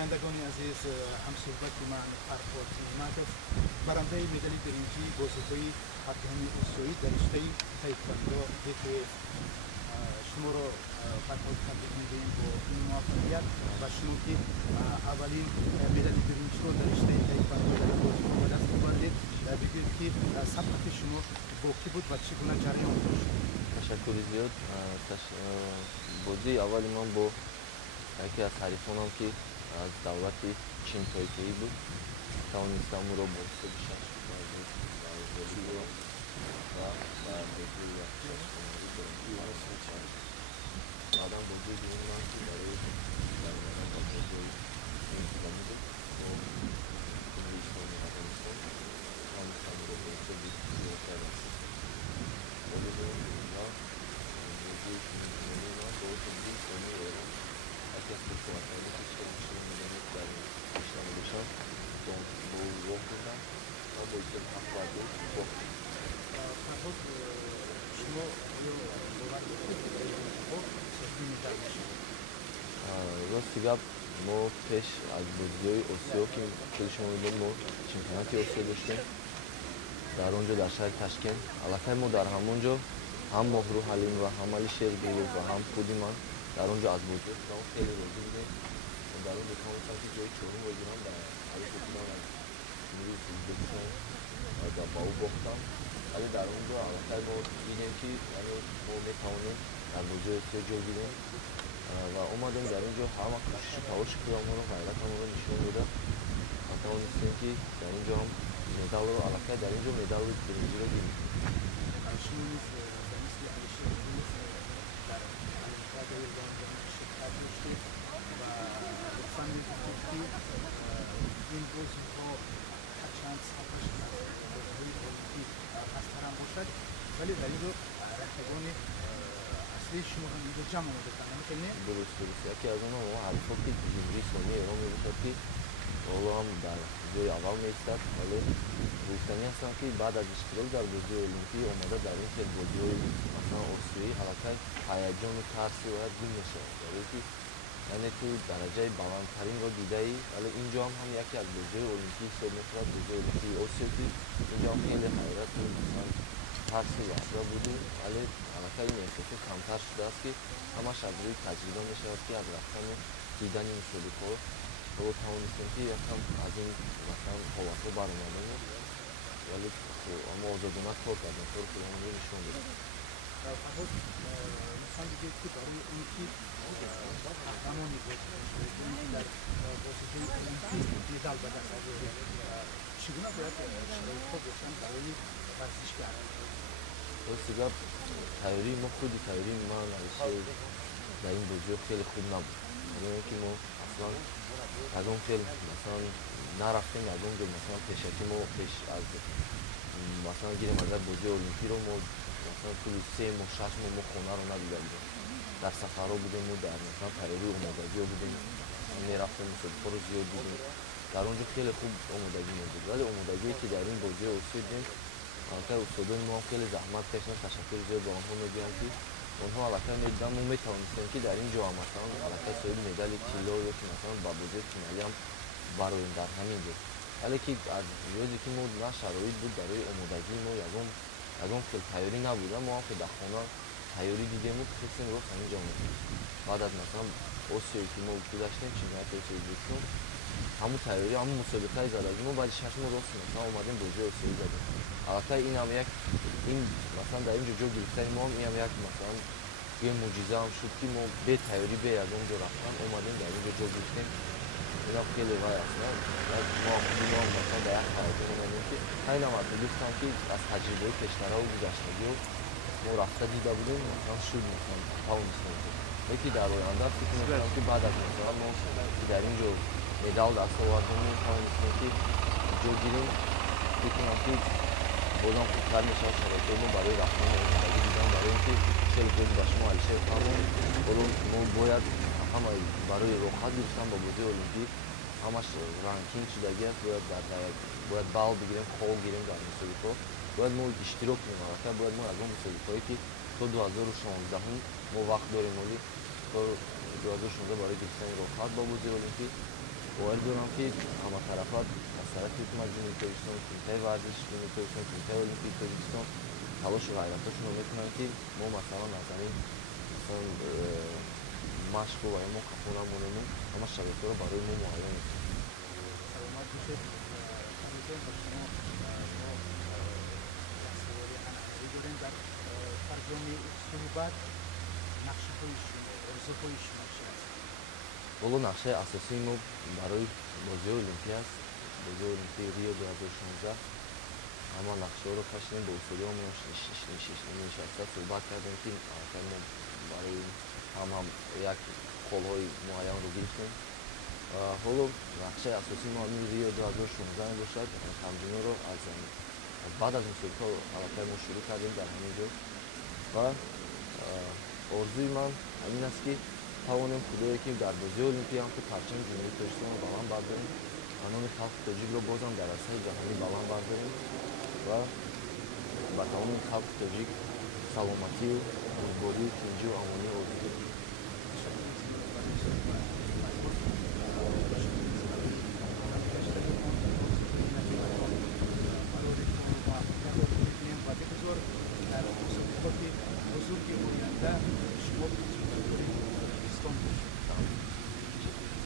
بینندگان عزیز همصحبت من فرهاد نعمتov برنده مدال برنجی بازی‌های هفتم اسیایی در رشته تایکواندو DTF شما را فرهاد تبریک می‌گوییم با این موفقیت و شما که اولین مدال برنجی را در رشته تایکواندو در بازیکن به دست آوردید بگویید که سبقت شما با کی بود و چگونه جریان داشت؟ تشکر زیاد. بازی اولی من با یکی از حریفانم که از دولت چین تایپه‌ای بود توانستم او را با 36 بازی و بعدم بازی دوم من که برای در اومدن با بازی انتظامی بود با انگلیستان و افغانستان توانستم او را با 22 کردم. بازی دوم و بازی انتظامی من با 22 ثانیه ایران یکی از پرتوان‌هایی که چه می‌دانید در پیشنهاد داشتم با او راه بودم و با 27 بازی باختم. فرهاد شما باور دارید که برای انتخاب صحبی مدال می‌شود؟ راستی گپ ما پیش از بازی‌های آسیا که خیلی شما می‌دونید ما چمپیوناتی آسیا داشتیم در اونجا در شهر تاشکент. البته ما در همونجا هم ماهرو حلیم و هم علی شیرگیرov و هم خودی من در اونجا از بازی خیلی راضی بودیم. در اونجا تونستم که جای چهارم بگیرم و البته بودم از نیروی اوزبکستان و با او باختم. ولی در اونجا البته ما دیدیم که ما میتوانیم در بازی آسیا جای بگیریم و اومدیم در اینجا همه کوشش و تلاش خودمون رو غیرتمون رو نشون دادیم و توانستیم که در اینجا هم مدال رو البته در اینجا مدال برنجی رو گرفتیم. شما نیز به مثل علی شیرگیرov در المپیادهای لندن شرکت داشتید و لطفاً می‌گفتید که این بازی‌ها هرچند سطحش از بازی‌های المپیک پست‌تر باشد ولی در اینجا رقیبان اصلی شما هم اینجا جمع آمده‌اند، همینطور؟ درست یکی از اونها ما حریفا که جمهوری اسلامی ایران میباشد که حالا هم در جای اول می‌ایستد ولی گفتنی هستم که بعد از اشتراک در بازی المپیک آمده در این خیل بازی‌های مثلا آسیایی البته هیجان و ترسی باید دور نشود یعنی که یعنی تو درجه بلندترین را دیده‌ای ولی اینجا هم یکی از بازی‌های المپیک حساب می‌شود بازی المپیک آسیا که اینجا هم خیلی حیرت و مثلا ترسی لحظه بودیم ولی البته این احساس کمتر شده است که همش از روی تجربه می‌شود که از رفتن و دیدن مسابقه‌ها رو توانستیم که یکم از این مثلا حالت‌ها برآمدیم ولی اما آزادانه کار کردیم کار خودمون رو نشون دادیم. فرهاد لطفاً بگویید که برای اینکه قهرمانی باشید در بازی‌های المپیک مدال به دست آورید چگونه باید شرایط‌ها باشند برای ورزشگر؟ راستی گپ تیاری ما خودی تیاری من در این بازی‌ها خیلی خوب نبود یعنی اینکه ما اصلا از اون خیلی مثلا نرفتیم از اونجا مثلا پیشکی ما پیش از مثلا گیریم از بازی المپیک رو ما مثلا طول 3 ماه 6 ماه ما خونه رو ندیده بودیم در سفرها بودیم و در مثلا تیاری آمادگی بودیم میرفتیم مسابقه رو زیاد بودیم در اونجا خیلی خوب آمادگی موجود ولی آمادگی که در این بازی آسیا دیدیم البته استادان ما خیلی زحمت کشیدن تشکر زیاد به آنها میگویم که آنها البته میدیدن ما میتوانستیم که در اینجا هم مثلا البته صاحب مدال طلا یا که مثلا با بازی فینالی هم برآییم در همین جا ولی که از روزی که ما نه شرایط بود برای آمادگی ما یگان خیلی تیاری نبود ما هم که در خانه تیاری دیدیم و خواستیم راست همینجا آمدیم بعد از مثلا آسیایی که ما داشتیم چمپیونات آسیا گرفتیم همون تیاری همون مسابقه زدیم و بعد 6 ماه راست مثلا اومدیم بازی آسیا زدیم البته این هم یک این مثلا در اینجا جا گرفتن ما هم این هم یک مثلا یه معجزه هم شد که ما به تیاری به از اونجا رفتن اومدیم در اینجا جا گرفتیم اینا خیلی وای اصلا ما خودمون مثلا در یک حالتی اومدیم که همین هم گفتم که از تجربه کشورها و گذشتگی و ما رفته دیده بودیم مثلا شد مثلا توانستیم یکی در آینده فکر می‌کنم که بعد از مثلا ما در اینجا مدال دست آوردیم و توانستیم که جا گیریم فکر کنم که بازم خوبتر می‌شود شرایط ما برای رفتن آمادگی دیدن برای اینکه خیلی خوب با شما علی شیخ فرمود ما باید همه برای راحت گرفتن با بازی المپیک همش رانکینگ شدگی است باید بال بگیریم خال گیریم در مسابقه باید ما اشتراک کنیم البته باید ما از اون مسابقه‌ای که تا 2016 ما وقت داریم ولی تا 2016 برای گرفتن راحت با بازی المپیک باور دارم که همه طرفات از طرف حکومت جمهوری تاجیکستان، کمیته ورزش جمهوری تاجیکستان، کمیته المپیک تاجیکستان تلاش و غیرتاشون رو میکنن که ما مثلا نظرین مثلا مشق و ما کپونمونمون همه شرایط رو برای ما معین میکنن. سلامت باشید. امیدوارم با شما ما دستیاری انعقادی داریم در برجام صحبت. نقشه های شما، ارزه های شما چی هست؟ والا нақшаи асосии мо барои бозиҳои олимпӣ аст. бозиҳои олимпии Рио 2016 ҳама нақшаҳоро кашидем, ба усулиҳо нишаста суҳбат кардем ки аллакай мо барои ҳам як қолҳои муайянро гирифтем. ҳоло нақшаи асосии мо ҳамин Рио 2016 мебошад. тамринҳоро аз баъд аз мусобиқа аллакай мо шурӯъ кардем дар ҳамин ҷо ва орзуи ман ҳамин аст ки тавонем худое ки дар бозиҳои олимпӣ ҳам парчами ҷумҳурии тоҷикистонро баланд бардорем, номи халқи тоҷикро бозам дар арсаи ҷаҳонӣ баланд бардорем ва ба тамоми халқи тоҷик саломатию умедворию тинҷу амонӣ орзу